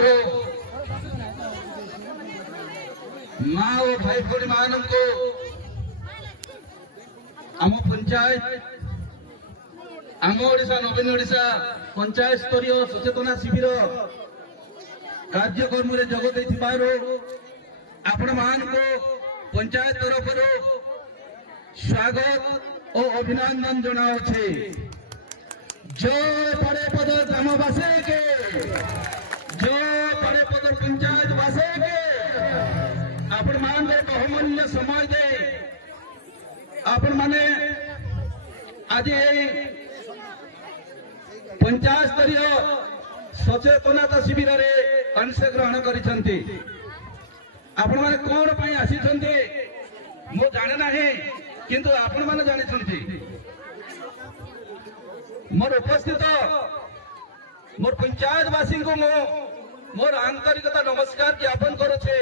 गाँव माँ और भाई भौणी मान को आम पंचायत आम ओडिशा नवीन ओडिशा पंचायत स्तरीय सचेतना शिविर कार्यक्रम में जोग देथिबारो आपण मान को पंचायत तरफ स्वागत और अभिनंदन जनाऊे। जय पड़ेपद ग्रामवासी के, जय पड़ेपद पंचायत वासी के। आपण मान बहुमूल्य समय दे आपण माने आज पंचायत स्तरीय सचेतनता शिविर रे अंश ग्रहण करिसंती। आपण माने कोन पई आसीसंती मो जाने नाही, किंतु आपण माने जानिसंती। मोर उपस्थित मोर पंचायतवासी को मोर आंतरिकता नमस्कार ज्ञापन करुचे।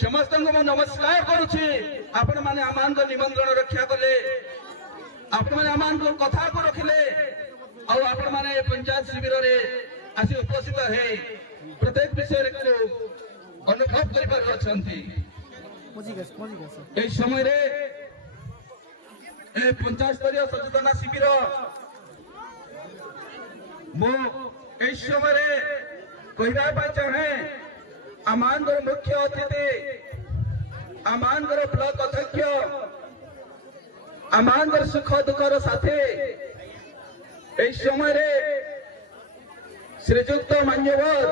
समस्त को नमस्कार करुचे। आपण माने आमान को निमंत्रण रक्षा कले, आपण माने आमान को कथा को रखिले और आपण माने पंचायत शिविर रे आसी उपस्थित है प्रत्येक विषय को अनुभव कर पारछंती। ए समय रे ए पंचायत स्तरीय सचेतना शिविर मो ए समय रे कहबा पा चाहे आमानगर मुख्य अतिथि आमानगर ब्लॉक अध्यक्ष आमानगर सुख दुखर साथी ए समय रे श्रीजुक्त मान्यवर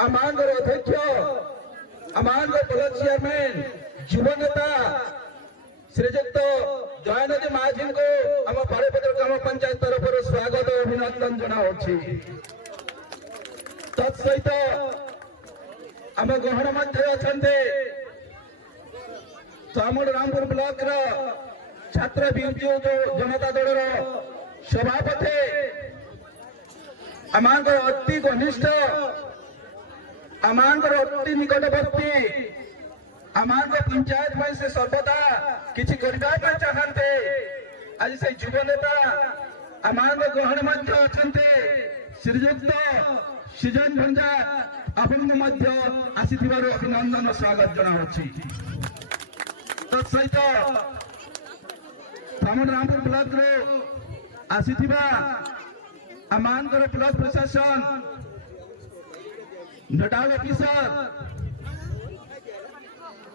आमानगर अध्यक्ष आमानगर ब्लॉक चेयरमैन युव नेता श्रीजुक्त जयनदी माझी को आम पड़ेपद ग्राम पंचायत तरफ स्वागत और अभिनंदन जनाऊे। तत्सहित आम गहन मध्य अच्छा सामूल रामपुर ब्लॉक छात्र विजु जनता दल सभापति आमांकर अति घनिष्ठ आमांकर अति निकटवर्ती आमांकर पंचायत में से सर्वदा किछि करबा चाहते आज से युव नेता आमांकर गहन मध्य अच्छा श्रीजुक्त सृजन भंजा आपण आसीथिबारो अभिनंदन स्वागत जनाऊे। तत्सहित सामूल रामपुर ब्लॉक रो आसीथिबा आमानकर ब्लॉक प्रशासन नोडाल ऑफिसर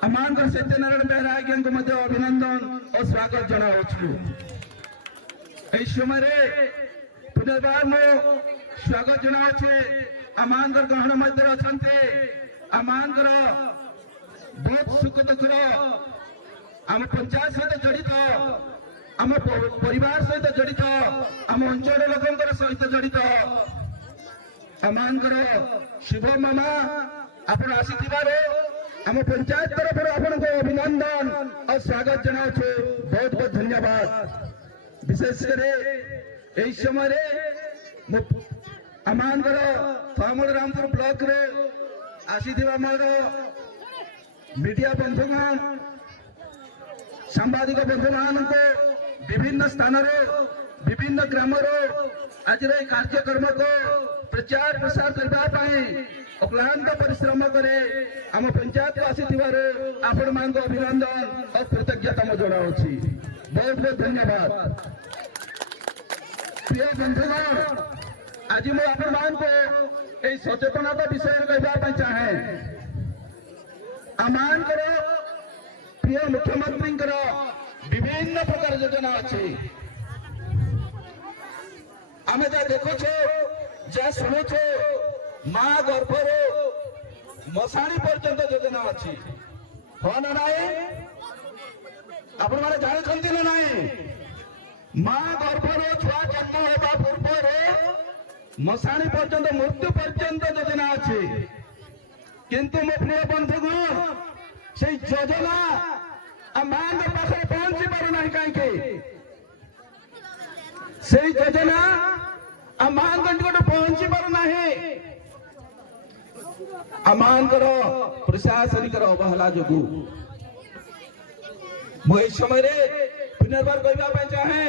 आमानकर सत्यनारायण बेहरा आज्ञा को अभिनंदन और स्वागत जनाऊे। एई समय रे पुनर्बार मो स्वागत जनाऊे आमानकर गहन मध्य अच्छा आमानकर बहुत सुख दुख आम पंचायत सहित जड़ित आम परिवार सहित जड़ित आम अंचल लोक सहित जड़ित आमानकर शुभ मामा आपण आसीथिबारो आम पंचायत तरफ आपण को अभिनंदन और स्वागत जनाऊे। बहुत बहुत धन्यवाद। विशेषकर यही समय आमानकर सामूल रामपुर ब्लॉक रे आसीथिबा मोर मीडिया बंधुगण सांबादिक बंधुमान को विभिन्न स्थान विभिन्न ग्राम आज कार्यक्रम को प्रचार प्रसार करने अक्लांत परिश्रम करे आम पंचायत को आसीथिबारो आपण मान को अभिनंदन और कृतज्ञता मो जनाऊे। बहुत बहुत धन्यवाद। प्रिय बंधुगण आज मैं आपण मान को यही सचेतनता विषय कहवाई चाहे। आमानकर प्रिय मुख्यमंत्री विभिन्न प्रकार योजना अच्छी आम जहाँ देखुचे जहाँ शुणुचे माँ गर्भर मशाणी पर्यंत योजना अच्छी हाँ ना नाई आपण मैंने जानते ना नाई माँ गर्भर छुआ जन्म होगा पूर्व मशाणी पर्यंत मृत्यु पर्यंत योजना अच्छी किंतु मो प्रिय बंधुगण से योजना आमान पाखे पहुंची पारना कहीं से योजना आमान पहुंची पारना आमानकर प्रशासनिक अवहेला जो मुझे समय पुनर्बार कहवाई चाहे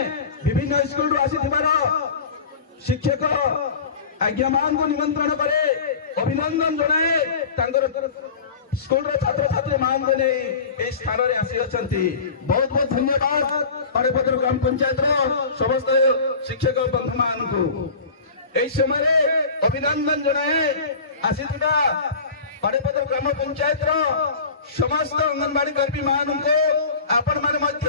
विभिन्न स्कूल आसी शिक्षक आज्ञा मान को निमंत्रण करे ଅଭିନନ୍ଦନ ଜଣାଏ ତାଙ୍କର ସ୍କୁଲର ଛାତ୍ରଛାତ୍ରୀ ମାନଙ୍କୁ ନେଇ ଏହି ସ୍ଥାନରେ ଆସି ଅଛନ୍ତି। ବହୁତ ବହୁତ ଧନ୍ୟବାଦ ପାଣିପଦର ଗ୍ରାମ ପଞ୍ଚାୟତର ସମସ୍ତ ଶିକ୍ଷକ ବନ୍ଧୁ ମାନଙ୍କୁ। ଏହି ସମୟରେ ଅଭିନନ୍ଦନ ଜଣାଏ ଆସିଥିବା ପାଣିପଦର ଗ୍ରାମ ପଞ୍ଚାୟତର ସମସ୍ତ ଅଙ୍ଗନବାଡି କର୍ମୀ ମାନଙ୍କୁ। ଆପଣମାନେ ମଧ୍ୟ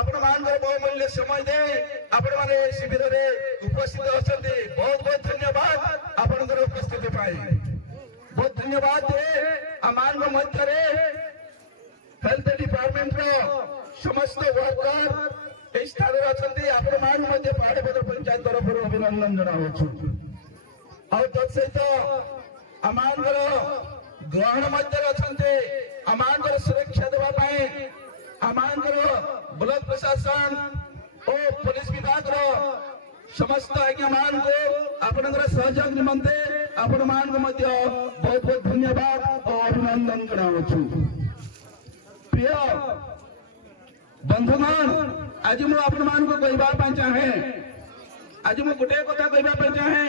ଆପଣମାନଙ୍କର ବହୁମୂଲ୍ୟ ସମୟ ଦେଇ ଆପଣମାନେ ଶିବିରରେ ଉପସ୍ଥିତ ଅଛନ୍ତି। ବହୁତ ବହୁତ ଧନ୍ୟବାଦ ଆପଣଙ୍କର ଉପସ୍ଥିତି ପାଇଁ। ବହୁତ ଧନ୍ୟବାଦ ଆମମାନଙ୍କ ମଧ୍ୟରେ ହେଲ୍ଥ ଡିପାର୍ଟମେଣ୍ଟର ସମସ୍ତ ୱାର୍କର ଏହି ସ୍ଥାନରେ ଅଛନ୍ତି। ଆପଣମାନଙ୍କୁ ମଧ୍ୟ ପାଣିପଦର ପଞ୍ଚାୟତ ତରଫରୁ ଅଭିନନ୍ଦନ ଜଣାଉଛୁ। ଆଉ ତତ୍ସହିତ ଆମମାନଙ୍କର ଗ୍ରହଣ ମଧ୍ୟରେ ଅଛନ୍ତି। ଆମମାନଙ୍କର ସୁରକ୍ଷା ଦେବା ପାଇଁ ଆମମାନଙ୍କର ବ୍ଲକ ପ୍ରଶାସନ ଓ ପୋଲିସ ବିଭାଗର ସମସ୍ତ ଆଜ୍ଞା ମାନଙ୍କୁ ଆପଣଙ୍କର ସହଯୋଗ ନିମନ୍ତେ ଆପଣମାନଙ୍କୁ ମଧ୍ୟ ବହୁତ ବହୁତ ଧନ୍ୟବାଦ ଓ ଅଭିନନ୍ଦନ ଜଣାଉଛୁ। ପ୍ରିୟ ବନ୍ଧୁଗଣ, ଆଜି ମୁଁ ଆପଣମାନଙ୍କୁ କହିବା ପାଇଁ ଚାହେଁ, ଆଜି ମୁଁ ଗୋଟିଏ କଥା କହିବା ପାଇଁ ଚାହେଁ।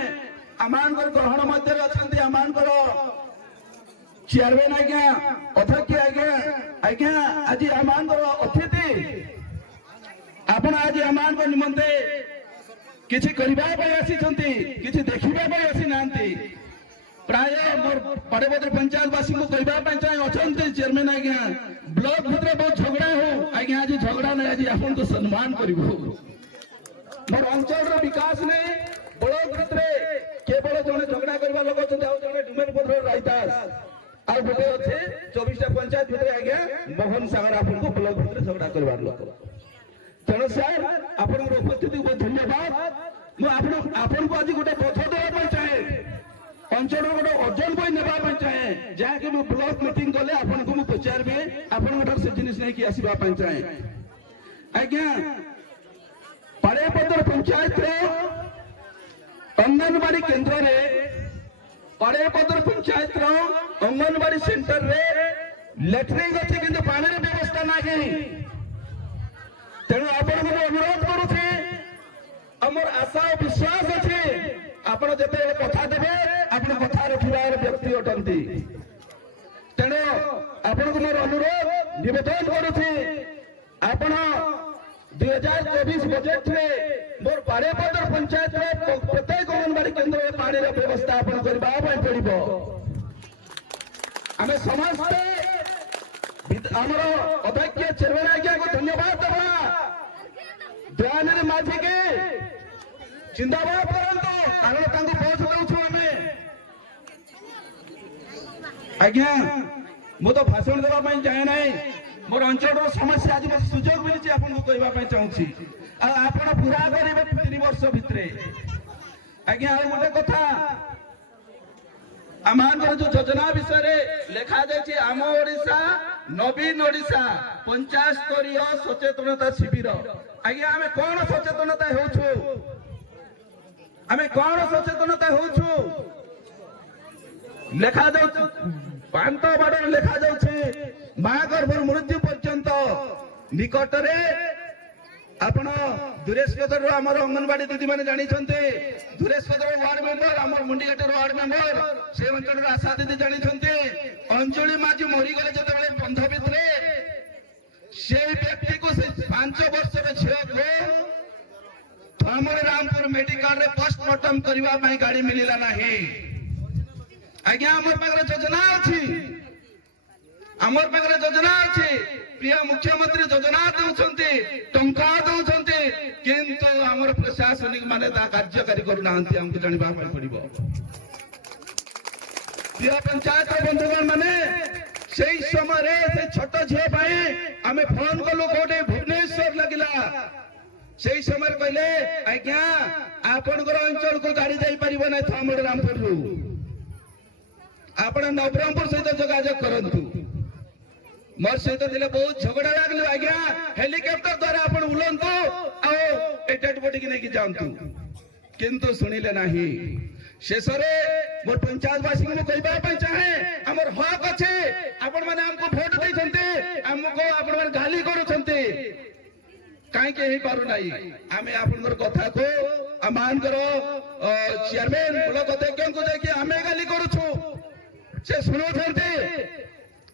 ଆମମାନଙ୍କର ଗ୍ରହଣ ମଧ୍ୟରେ ଅଛନ୍ତି ଆମମାନଙ୍କର ଚେୟାରମ୍ୟାନ ଆଜ୍ଞା, ଅଧ୍ୟକ୍ଷ ଆଜ୍ଞା। ଆଜ୍ଞା ଆଜି ଆମମାନଙ୍କର ଅତିଥି ଆପଣ ଆଜି ଆମମାନଙ୍କ ନିମନ୍ତେ କିଛି କରିବା ପାଇଁ ଆସିଛନ୍ତି, କିଛି ଦେଖିବା ପାଇଁ ଆସିନାହାନ୍ତି। ପ୍ରାୟ ମୋର ପାଣିପଦର ପଞ୍ଚାୟତବାସୀଙ୍କୁ କହିବା ପାଇଁ ଚାହେଁ ଅଛନ୍ତି ଚେୟାରମ୍ୟାନ ଆଜ୍ଞା, ବ୍ଲକ ଭିତରେ ବହୁତ ଝଗଡ଼ା ହଉ ଆଜ୍ଞା, ଆଜି ଝଗଡ଼ା ନାହିଁ, ଆଜି ଆପଣଙ୍କୁ ସମ୍ମାନ କରିବୁ। ମୋର ଅଞ୍ଚଳର ବିକାଶ ନେଇ ବ୍ଲକ ଭିତରେ କେବଳ ଜଣେ ଝଗଡ଼ା କରିବା ଲୋକ ଅଛନ୍ତି, ଆଉ ଜଣେ ଡୁମେର ପଥର ରାଇତାସ, ଆଉ ଗୋଟେ ଅଛି 24ଟା ପଞ୍ଚାୟତ ଭିତରେ ଆଜ୍ଞା ମୋହନ ସାଗର ଆପଣଙ୍କୁ ବ୍ଲକ ଭିତରେ ଝଗଡ଼ା କରିବାର ଲୋକ। ତେଣୁ ସାର୍ ଆପଣଙ୍କର ଉପସ୍ଥିତିକୁ ବହୁତ ଧନ୍ୟବାଦ। ମୁଁ ଆପଣଙ୍କୁ ଆଜି ଗୋଟେ ପଥ ଦେବା ପାଇଁ ଚାହେଁ, ଅଞ୍ଚଳର ଗୋଟେ ଓଜନ ବହି ନେବା ପାଇଁ ଚାହେଁ, ଯାହାକି ମୁଁ ବ୍ଲକ ମିଟିଂ କଲେ ଆପଣଙ୍କୁ ମୁଁ ପଚାରିବି, ଆପଣଙ୍କ ଠାରୁ ସେ ଜିନିଷ ନେଇକି ଆସିବା ପାଇଁ ଚାହେଁ। ଆଜ୍ଞା ପାଣିପଦର ପଞ୍ଚାୟତର ଅଙ୍ଗନବାଡି କେନ୍ଦ୍ରରେ, ପାଣିପଦର ପଞ୍ଚାୟତର ଅଙ୍ଗନବାଡି ସେଣ୍ଟରରେ ଲ୍ୟାଟ୍ରିନ୍ ଅଛି କିନ୍ତୁ ପାଣିର ବ୍ୟବସ୍ଥା ନାହିଁ। ତେଣୁ ଆପଣଙ୍କୁ ଅନୁରୋଧ କରୁଛି, ଆମର ଆଶା ଓ ବିଶ୍ୱାସ ଅଛି ଆପଣ ଯେତେବେଳେ କଥା ଦେବେ ଆପଣ କଥା ରଖିବାର ବ୍ୟକ୍ତି ଅଟନ୍ତି। ତେଣୁ ଆପଣଙ୍କୁ ମୋର ଅନୁରୋଧ ନିବେଦନ କରୁଛି, ଆପଣ 2024 ବଜେଟରେ ମୋର ପାଣିପଦର ପଞ୍ଚାୟତର ପ୍ରତ୍ୟେକ ଅଙ୍ଗନବାଡି କେନ୍ଦ୍ରରେ ପାଣିର ବ୍ୟବସ୍ଥା ଆପଣ କରିବା ପାଇଁ ପଡିବ। ଆମେ ସମସ୍ତେ ଆମର ଅଧ୍ୟକ୍ଷ ଚେୟାରମ୍ୟାନ ଆଜ୍ଞାକୁ ଧନ୍ୟବାଦ ଦେବା। ଦୟାନିଧି ମାଝୀକି ଜିନ୍ଦାବାଦ କରନ୍ତୁ, କାରଣ ତାଙ୍କୁ ପହଞ୍ଚ ଦେଉଛୁ ଆମେ। ଆଜ୍ଞା ମୁଁ ତ ଭାଷଣ ଦେବା ପାଇଁ ଚାହେଁ ନାହିଁ, ମୋର ଅଞ୍ଚଳର ସମସ୍ୟା ଆଜି ମୋତେ ସୁଯୋଗ ମିଳିଛି ଆପଣଙ୍କୁ କହିବା ପାଇଁ ଚାହୁଁଛି, ଆଉ ଆପଣ ପୁରା କରିବେ 3 ବର୍ଷ ଭିତରେ। ଆଜ୍ଞା ଆଉ ଗୋଟେ କଥା, ଆମମାନଙ୍କର ଯୋଉ ଯୋଜନା ବିଷୟରେ ଲେଖାଯାଇଛି, ଆମ ଓଡିଶା ନବୀନ ଓଡିଶା ପଞ୍ଚାୟତ ସ୍ତରୀୟ ସଚେତନତା ଶିବିର। ଆଜ୍ଞା ଆମେ କଣ ସଚେତନତା ହେଉଛୁ, ଆମେ କଣ ସଚେତନତା ହେଉଛୁ? ଲେଖାଯାଉଛି ପାନ୍ତ ବାଡରେ ଲେଖାଯାଉଛି ମା ଗର୍ଭରୁ ମୃତ୍ୟୁ ପର୍ଯ୍ୟନ୍ତ। ନିକଟରେ ଆପଣ ଦୁରେଶ୍ୱର ଆମର ଅଙ୍ଗନବାଡି ଦିଦି ମାନେ ଜାଣିଛନ୍ତି, ଦୁରେଶ୍ୱର ୱାର୍ଡ ମେମ୍ବର, ଆମର ମୁଣ୍ଡିଘାଟର ୱାର୍ଡ ମେମ୍ବର, ସେ ଅଞ୍ଚଳର ଆଶା ଦିଦି ଜାଣିଛନ୍ତି। ଅଞ୍ଜଳି ମାଝୀ ମରିଗଲେ ଯେତେବେଳେ ବନ୍ଧ ଭିତରେ, ସେଇ ବ୍ୟକ୍ତିକୁ ସେ 5 ବର୍ଷର ଝିଅକୁ ଆମର ରାମପୁର ମେଡିକାଲରେ ପୋଷ୍ଟମର୍ଟମ କରିବା ପାଇଁ ଗାଡି ମିଳିଲା ନାହିଁ। ଆଜ୍ଞା ଆମର ପାଖରେ ଯୋଜନା ଅଛି, ଆମର ପାଖରେ ଯୋଜନା ଅଛି। ପ୍ରିୟ ମୁଖ୍ୟମନ୍ତ୍ରୀ ଯୋଜନା ଦେଉଛନ୍ତି, ଟଙ୍କା ଦେଉଛନ୍ତି, କିନ୍ତୁ ଆମର ପ୍ରଶାସନିକ ମାନେ ତା କାର୍ଯ୍ୟକାରୀ କରୁନାହାନ୍ତି। ଆମକୁ ଜାଣିବା ପାଇଁ ପଡିବ। ପ୍ରିୟ ପଞ୍ଚାୟତ ବନ୍ଧୁଗଣ ମାନେ, ସେଇ ସମୟରେ ସେ ଛୋଟ ଝିଅ ପାଇଁ ଆମେ ଫୋନ କଲୁ, କୋଉଠି ଭୁବନେଶ୍ୱର ଲାଗିଲା। ସେଇ ସମୟରେ କହିଲେ ଆଜ୍ଞା ଆପଣଙ୍କର ଅଞ୍ଚଳକୁ ଗାଡି ଯାଇପାରିବ ନାହିଁ ଥାମଡ଼ ରାମପୁରରୁ, ଆପଣ ନବରଙ୍ଗପୁର ସହିତ ଯୋଗାଯୋଗ କରନ୍ତୁ। ମୋର ସହିତ ଥିଲେ ବହୁତ ଝଗଡ଼ା ଲାଗିଲେ, ଆଜ୍ଞା ହେଲିକପ୍ଟର ଦ୍ୱାରା ଆପଣ ଉଲନ୍ତୁ ଆଉ ଏ ଡେଡ୍ ବଡିକି ନେଇକି ଯାଆନ୍ତୁ, କିନ୍ତୁ ଶୁଣିଲେ ନାହିଁ। ଶେଷରେ ମୋର ପଞ୍ଚାୟତବାସୀଙ୍କୁ ମୁଁ କହିବା ପାଇଁ ଚାହେଁ, ଆମର ହକ୍ ଅଛି, ଆପଣମାନେ ଆମକୁ ଭୋଟ ଦେଇଛନ୍ତି, ଆମକୁ ଆପଣମାନେ ଗାଲି କରୁଛନ୍ତି, କାହିଁକି ହେଇପାରୁନାହିଁ? ଆମେ ଆପଣଙ୍କର କଥାକୁ ଆମମାନଙ୍କର ଚେୟାରମ୍ୟାନ ବ୍ଲକ ଅଧ୍ୟକ୍ଷଙ୍କୁ ଯାଇକି ଆମେ ଗାଲି କରୁଛୁ, से शुणुंटे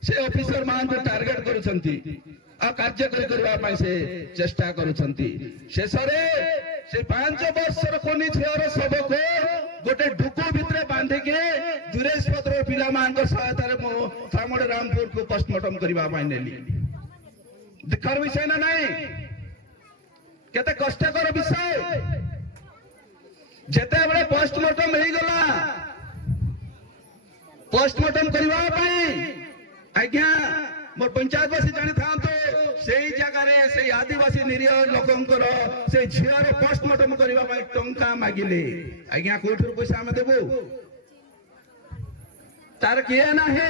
से ऑफिसर मान को टार्गेट करुछंती आ कार्यक्रम करबा पई से चेष्टा करुछंती शेषरे से 5 वर्षर कोनी झियर सबको गोटे ढुकु भितरे बांधे के दुरेश पत्र पिला मान को सहायता रे फामड़ रामपुर को पोस्टमार्टम करबा पई नेली देखर विषय ना नहीं केते कष्टकर विषय जेते बळे पोस्टमार्टम हेई गला पोस्टमार्टम करबा पई आज्ञा मोर पंचायतवासी जानी थांतो सेई जगह रे से आदिवासी निरीह लोकंकर से झियार पोस्टमार्टम करबा पई टंका मागिले आज्ञा कोठर पैसा हम देबो तार किए ना है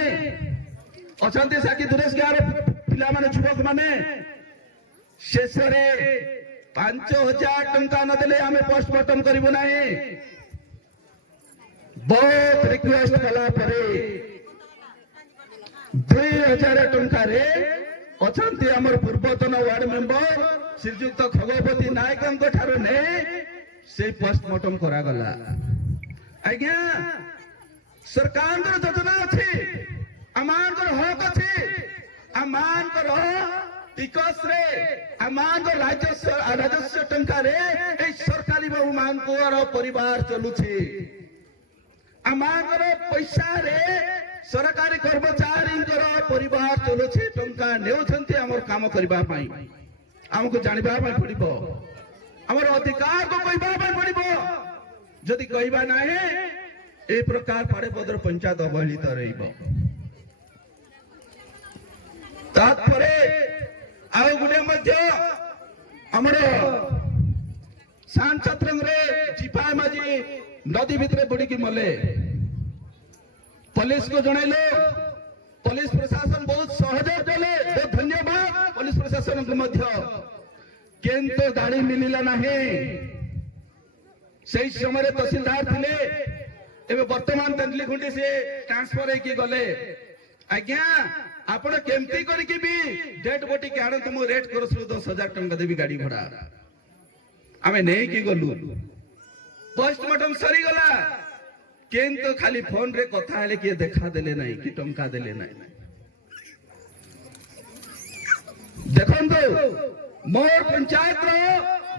अछंती साकी दुरेश गार पिला माने युवक माने शेष रे 5000 टंका न देले हमें पोस्टमार्टम करबो नाही बहुत रिक्वेस्ट कला परे 2000 टंका रे अछंती हमर पूर्वतन वार्ड मेंबर श्रीयुक्त खगोपति नायक ठारो ने से पोस्टमार्टम करा गला आज्ञा सरकार योजना अच्छी आमानकर हक अच्छी आमानकर टिकस रे आमानकर राजस्व टंका रे ए सरकारी बाबू मान को परिवार चलुछि आमानकर पैसा रे सरकारी कर्मचारी परिवार चलुछि टंका नेउछंती हमर काम करबा पई हमको जानिबा पई पड़िबो हमर अधिकार को कहबा पई पड़िबो जदि कहबा नाही ए प्रकार पाड़े पदर पंचायत अवहेलित रहिबो तात्परे आउ गुडे मध्य हमर सांचत्रंग रे जिपा माजी नदी भितरे बुड़ी की मले पुलिस को जणाइलो पुलिस प्रशासन बहुत सहयोग देले बहुत धन्यवाद पुलिस प्रशासन को मध्य केंतो गाड़ी मिलिला नाही सही समय तहसीलदार थिले एबे वर्तमान तेंदली खुंटी से ट्रांसफर है की गले आज्ञा आपण केमती करी की भी डेड बॉडी के आन तुम रेट करसु 10000 टंका देबी गाड़ी भड़ा आमे नहीं की गलु पोस्टमार्टम सरी गला केंतो खाली फोन रे कथा हेले के देखा देले नहीं कि टंका देले नहीं देखंतो मोर पंचायत रो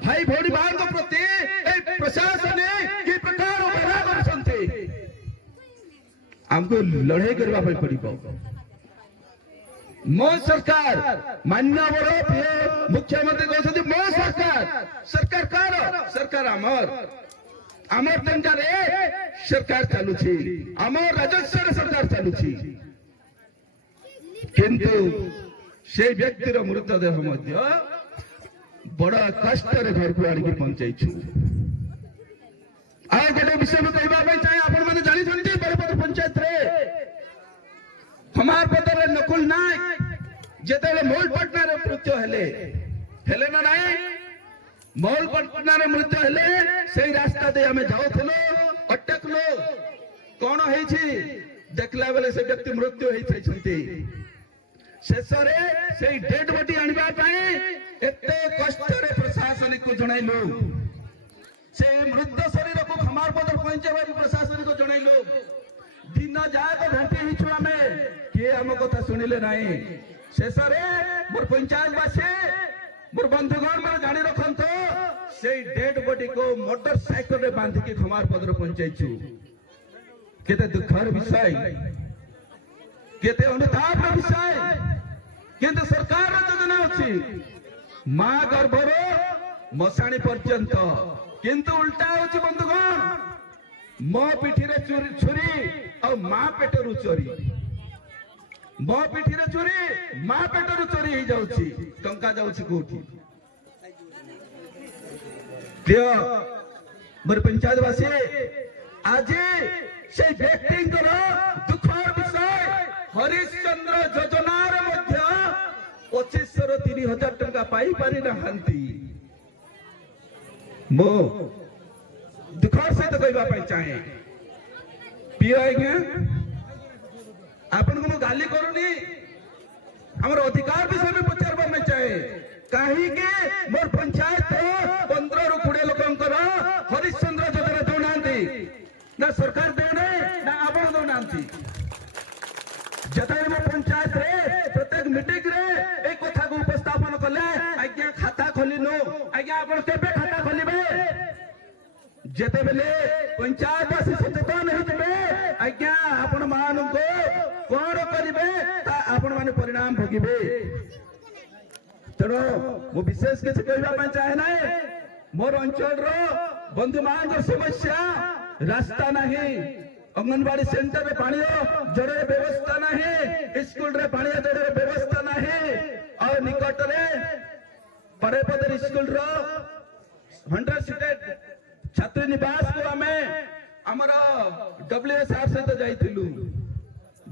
भाई भोड़ी बान को प्रति ए प्रशासन की प्रकार व्यवहार करछंती हमको लड़ाई करबा पई पड़िबो मो सरकार मान्यवर मुख्यमंत्री कहते मो सरकार कार सरकार आमर टंका रे सरकार चालुछि आमर राजस्व रे सरकार चालुछि किंतु से व्यक्तिर मृतदेह मध्य बड़ा कष्ट रे घर को आनी पहुंचाई छु आ गोटे विषय में कहबा पई चाहे आपण माने जानि छंती बरपत्र पंचायत रे हमार पत्र रे नकुल नायक जेतेले मोल पटना रे मृत्यु हेले ना नाही मोल पटना रे मृत्यु हेले सेही रास्ता दे हमें जाउथलो अटकलो कोन हेई छी देखला बेले से व्यक्ति मृत्यु हेई छंती शेषरे सेही डेड बॉडी आनिबा पई एते कष्ट रे प्रशासन को जणाइलो से मृत शरीर को खमार पदर पहुंचाबा प्रशासन को जणाइलो दिन जाए तो घंटे ही छुआ में किए हम कथा सुनिले नहीं शेषरे मोर पंचायतवासी मोर बंधुगण में जानी रखंतो से डेड बॉडी को मोटरसाइकिल रे बांधी के खमार पदर पहुंचाइछु केते दुखर विषय केते अनुताप विषय किंतु सरकार योजना अछि मां गर्भर मसाणी पर्यंत किंतु उल्टा होछि बंधुगण मो पिठी रे छुरी और मां पेटरू चोरी मो पिठी रे चोरी मां पेटरू चोरी हो जाउछि टंका जाउछि कोठी प्रिय मोर पंचायतवासी आज से व्यक्ति दुखर विषय हरिश्चंद्र योजना रे मध्य 2500 रो 3000 टंका पाई पारि नहंती मो दुखर सहित कहबा पई चाहे पियो आज्ञा आपन को गाली करूनी हमर अधिकार विषय में पचारबा में चाहे काहे के मोर पंचायत 15 रो 20 लोकंकर हरिश्चंद्र योजना दौनांती ना सरकार देने ना आपण दौनांती जतने में पंचायत रे प्रत्येक मीटिंग रे एक कथा को उपस्थापन कले आज्ञा खाता खोलिनु आज्ञा आपण केबे खाता खोलिबे जेते बेले पंचायत वासी सचेतन होइबे आज्ञा आपण मान को कोन करिवे ता आपण माने परिणाम भोगिबे तेणु मु विशेष किसी कहवा चाहे ना मोर अंचल बंधु मान समस्या रास्ता नहीं अंगनवाड़ी सेंटर में पानी जड़ व्यवस्था नहीं स्कूल रे पानी जड़ व्यवस्था नहीं और निकट रे परेपदर स्कूल रो 100 सीटेड छात्री निवास को आम आमर WSR सहित जाइलु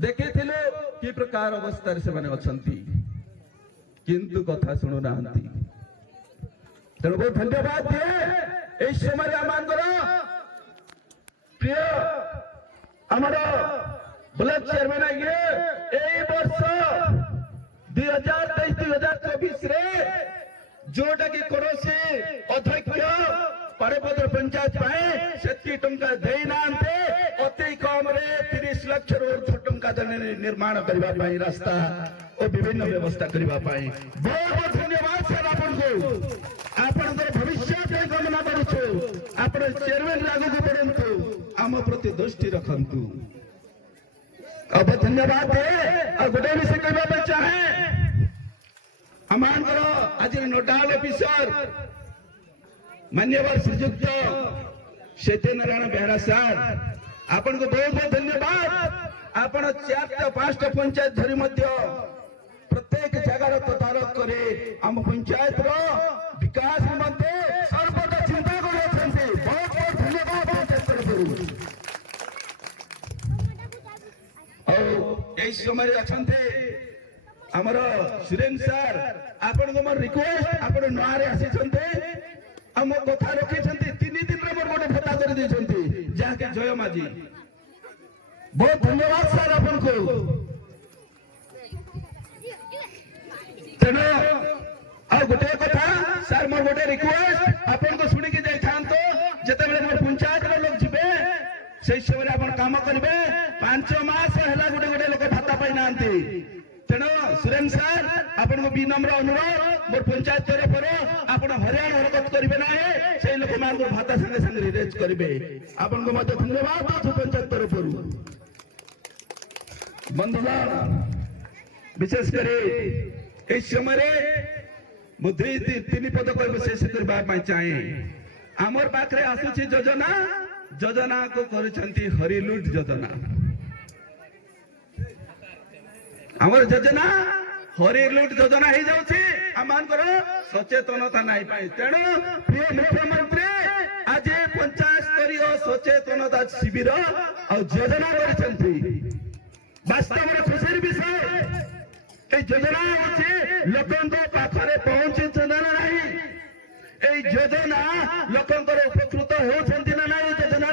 देखिलु कि प्रकार अवस्था से माने अछंती किंतु कथा शुणु ना तेणु बहुत धन्यवाद दिए इस समय आम प्रिय आमर ब्लॉक चेयरमैन आगे यही वर्ष 2023-2024 रे जोटा कि कौन अध्यक्ष परेपदर पंचायत से टंका देना अति कम 30 लाख ऊर्ध्व टंका निर्माण करने रास्ता और विभिन्न व्यवस्था करने बहुत बहुत धन्यवाद सर आपन भविष्य कामना करुछु आप चेयरमैन आगे बढ़ु आम प्रति दृष्टि रखु अब धन्यवाद और गोटे विषय कहना चाहे आम आज नोडाल ऑफिसर मान्यवर श्रीजुक्त सत्यनारायण बेहरा सार आपन को बहुत बहुत धन्यवाद आपण 4-5 पंचायत धरी प्रत्येक जगार तदारख करे आम पंचायत विकास निमंते सर्वदा चिंता कर बहुत बहुत धन्यवाद समय अच्छा आमर सुरेन सार आपण को रिक्वेस्ट आपण नारे आसी आम कथा रखी 3 दिन मोर गोटे भत्ता कर जहाँके जय माझी बहुत धन्यवाद सर आपन को तेणु आ गोटे कथा सर मोर गोटे रिक्वेस्ट आपन को सुनिकी जाई जिते मोर पंचायत लोग जीवे से समय आप काम करेंगे 5 मास है गोटे गोटे लोक भत्ता पाई ना तेणु सुरेन सार आपन को विनम्र अनुरोध मोर पंचायत तरफ आप हरियाण हरकत करेंगे ना से लोक मान भाता संगे संगे रिलीज करेंगे आपन को धन्यवाद पंचायत तरफ बंधुगण विशेष कर इस समय मुझे 3 पद को विशेष करने चाहे आमर पाखे आसूची योजना योजना को करछंती हरिलुट योजना आमर योजना हरिलुट योजना हो जाउछि आमानकर सचेतनता नहीं पाई तेणु प्रिय मुख्यमंत्री आज पंचायत स्तरीय सचेतनता शिविर और योजना करछंती वास्तव में खुशी विषय योजना होछि लोकंक पाखरे पहुंची ना नहीं योजना लोकंकर उपकृत होछंती ना नहीं योजना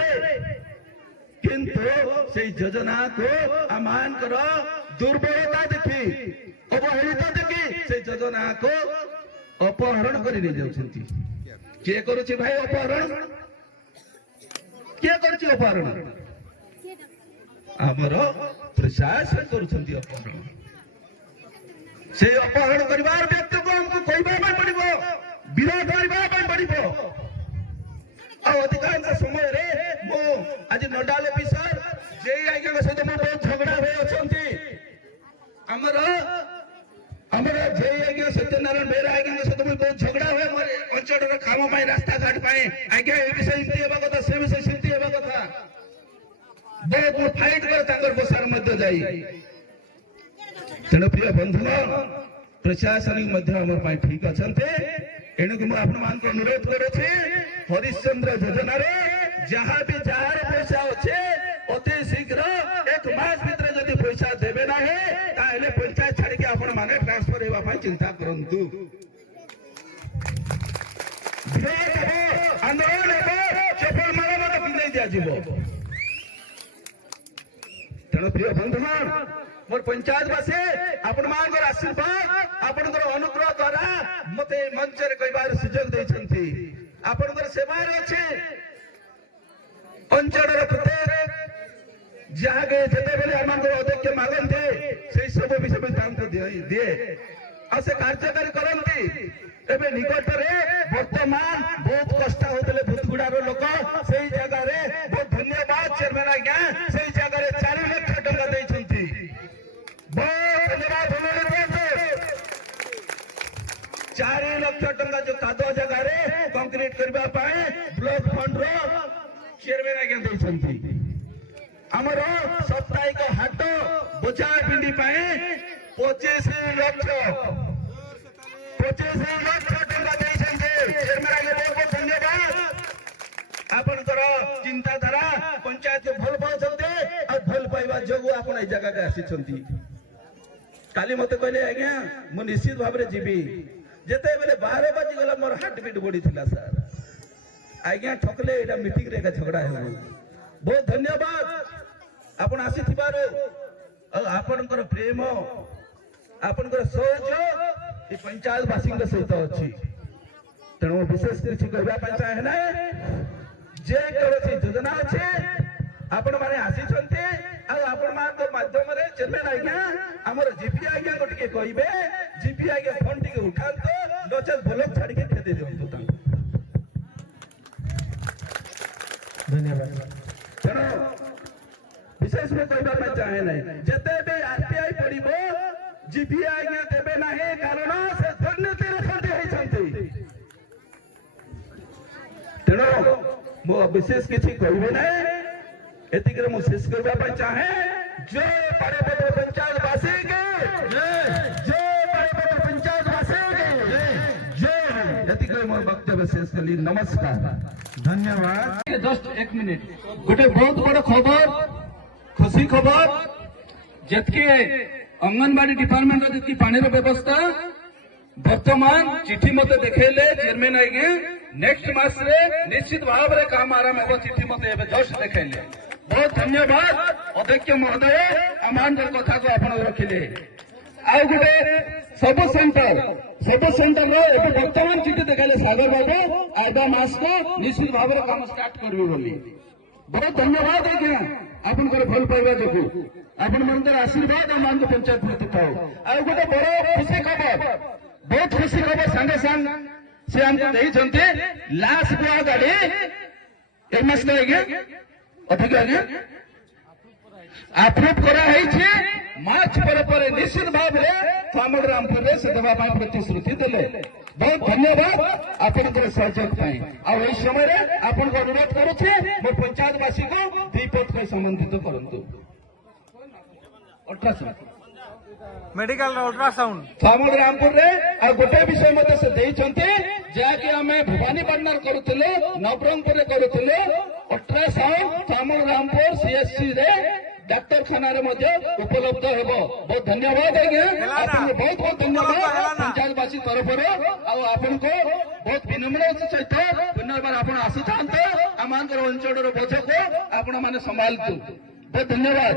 किंतु से योजना को आमानकर दुर्बलता देखी अवहेलित देखी से योजना को अपहरण कर किए करुछि भाई अपहरण किए करुछि अपहरण आमर प्रशासन करुछंती अपहरण से अपहरण करिवार व्यक्ति को हमको कहबा पड़िबो विरोध करबा पड़िबो और अधिकांश समय रे मो आज नोडाल ऑफिसर जे आज्ञा के सहित बहुत झगड़ा हो अछंती हमर जे आज्ञा सत्यनारायण बेरा आज्ञा के सहित बहुत झगड़ा हो मोर अंचल रे काम पाई रास्ता घाट पाई आज्ञा ए विषय इति हेबा कथा से विषय सिंति हेबा कथा बहुत फाइट कर ताकर बसार मध्य जाई तेणु प्रिय बंधुगण प्रशासनिक मध्य हमर पाई ठीक अछंते एणुक मु आपण मान को अनुरोध करूछि हरिश्चंद्र योजना रे जहां भी जार पैसा अच्छे अति शीघ्र 1 मास भीतर जदि पैसा देबे ना है ताले पंचायत छाड़ के आपण माने ट्रांसफर हेबा पाई चिंता करंतु आंदोलन हेबो चपल मारा मत पिंदै दिया जीवो तेणु प्रिय बंधुगण मोर पंचायतवासी आपण मानकर आशीर्वाद आपणकर अनुग्रह द्वारा मते मंच रे कहबार सुजोग दैछंती आपणकर सेवा रे अछि अंचल रे प्रत्येक जहाँके ଯେତେବେଳେ ଆମର ଅଧ୍ୟକ୍ଷ ମାଗନ୍ତି ସେଇ ସବୁ ବିଷୟ ତାଙ୍କୁ ଦିଏ ଆଉ ସେ କାର୍ଯ୍ୟକାରୀ କରନ୍ତି। ଏବେ ନିକଟରେ ବର୍ତ୍ତମାନ ବହୁତ କଷ୍ଟ ହଉଥିଲେ ଭୁତଗୁଡାର ଲୋକ, ସେଇ ଜାଗାରେ ବହୁତ ଧନ୍ୟବାଦ ଚେୟାରମ୍ୟାନ ଆଜ୍ଞା, ସେଇ ଜାଗାରେ 4 ଲକ୍ଷ ଟଙ୍କା ଦେଇଛନ୍ତି। ବହୁତ ଧନ୍ୟବାଦ। 4 ଲକ୍ଷ ଟଙ୍କା ଯୋଉ କାଦୁଅ ଜାଗାରେ କଂକ୍ରିଟ କରିବା ପାଇଁ ବ୍ଲକ ଫଣ୍ଡର ଚେୟାରମ୍ୟାନ ଆଜ୍ଞା ଦେଇଛନ୍ତି। ଆମର ସାପ୍ତାହିକ ହାଟ ବୋଝା ପିଣ୍ଡି ପାଇଁ 25 ଲକ୍ଷ ଟଙ୍କା ଦେଇଛନ୍ତି। ଚେୟାରମ୍ୟାନ ଆଜ୍ଞା ବହୁତ ବହୁତ ଧନ୍ୟବାଦ। ଆପଣଙ୍କର ଚିନ୍ତାଧାରା ପଞ୍ଚାୟତ ଭଲ ପାଉଛନ୍ତି ଆଉ ଭଲ ପାଇବା ଯୋଗୁଁ ଆପଣ ଏଇ ଜାଗାକୁ ଆସିଛନ୍ତି। କାଲି ମତେ କହିଲେ ଆଜ୍ଞା ମୁଁ ନିଶ୍ଚିତ ଭାବରେ ଯିବି। ଯେତେବେଳେ 12 ବାଜିଗଲା ମୋର ହାର୍ଟ ବିଟ୍ ବଢିଥିଲା ସାର୍। ଆଜ୍ଞା ଠକଲେ ଏଇଟା ମିଟିଂରେ ଏକା ଝଗଡ଼ା ହେବ। ବହୁତ ଧନ୍ୟବାଦ ଆପଣ ଆସିଥିବାରୁ ଆଉ ଆପଣଙ୍କର ପ୍ରେମ ଆପଣଙ୍କର ସହଯୋଗ ଏ ପଞ୍ଚାୟତ ବାସୀଙ୍କ ସହିତ ଅଛି। ତେଣୁ ବିଶେଷ କିଛି କହିବା ପାଇଁ ଚାହେଁ ନାହିଁ। ଯେ କୌଣସି ଯୋଜନା ଅଛି ଆପଣ ମାନେ ଆସିଛନ୍ତି ଆଉ ଆପଣ ମାନଙ୍କ ମାଧ୍ୟମରେ ଚେୟାରମ୍ୟାନ ଆଜ୍ଞା ଆମର ଜିପି ଆଜ୍ଞାଙ୍କୁ ଟିକେ କହିବେ, ଜିପି ଆଜ୍ଞା ଫୋନ ଟିକେ ଉଠାନ୍ତୁ, ନଚେତ୍ ବ୍ଲକ ଛାଡିକି ଖେଦି ଦିଅନ୍ତୁ ତାଙ୍କୁ। ଧନ୍ୟବାଦ। ତେଣୁ ବିଶେଷ ମୁଁ କହିବା ପାଇଁ ଚାହେଁ ନାହିଁ। ଯେତେ ବି RTI ପଡିବ ଜିପି ଆଜ୍ଞା ଦେବେ ନାହିଁ, କାରଣ ସେ ଦୁର୍ନୀତିରେ ଖଣ୍ଡି ହେଇଛନ୍ତି। ତେଣୁ ମୁଁ ବିଶେଷ କିଛି କହିବି ନାହିଁ, ଏତିକିରେ ମୁଁ ଶେଷ କରିବା ପାଇଁ ଚାହେଁ। ଜୟ ପାଣିପଦ ପଞ୍ଚାୟତବାସୀ କେ ଜୟ ପାଣିପଦ ପଞ୍ଚାୟତବାସୀ କେ ଜୟ। ଏତିକିରେ ମୋର ବକ୍ତବ୍ୟ ଶେଷ କଲି। ନମସ୍କାର, ଧନ୍ୟବାଦ। Just 1 minute. ଗୋଟେ ବହୁତ ବଡ଼ ଖବର, खुशी खबर जितके अंगनवाड़ी डिपार्टमेंट जितकी पानी व्यवस्था वर्तमान चिठी मत देखेले चेयरमैन आगे नेक्स्ट मास रे निश्चित भाव में काम आरंभ हो। चिठी मत जस्ट देखेले बहुत धन्यवाद अध्यक्ष महोदय आमान कथा को आप रखिले। आउ गोटे सब सेंटर वर्तमान चिठी देखेले सागर बाबू आधा मास को निश्चित भाव में काम स्टार्ट करबे बोली। बहुत धन्यवाद आज्ञा आपनकर भल पाइबा जोगु आपण मनकर आशीर्वाद आम पंचायत प्रति थाउ। आ गोटे बड़ खुशी खबर, बहुत खुशी खबर संगे संग से हमको देइछन्ते लास्ट बुआ गाड़ी एमएस को आज्ञा अधिक आज्ञा अप्रूव करा है। मार्च पर निश्चित भाव में थामल रामपुर से देवा प्रतिश्रुति देले। बहुत धन्यवाद आपनकर सहयोग पाई। आ समय आपन अनुरोध करुछे मो पंचायतवासी को द्विपद को संबंधित करंतु। अल्ट्रासाउंड मेडिकल अल्ट्रासाउंड थामल रामपुर रे आ गोटे विषय मते से देइछन्ते जाके हमें भवानीपाटना करूथिले, नवरंगपुर रे करूथिले। अल्ट्रासाउंड थामल रामपुर सीएससी रे डाक्टर खाना उपलब्ध हो। बहुत धन्यवाद आज्ञा आपको बहुत बहुत धन्यवाद पंचायतवासी तरफ आपन को बहुत विनम्र सहित पुनर्बार आप आसी था आम अंचल बोझ को आपण मैंने संभालतु। बहुत धन्यवाद।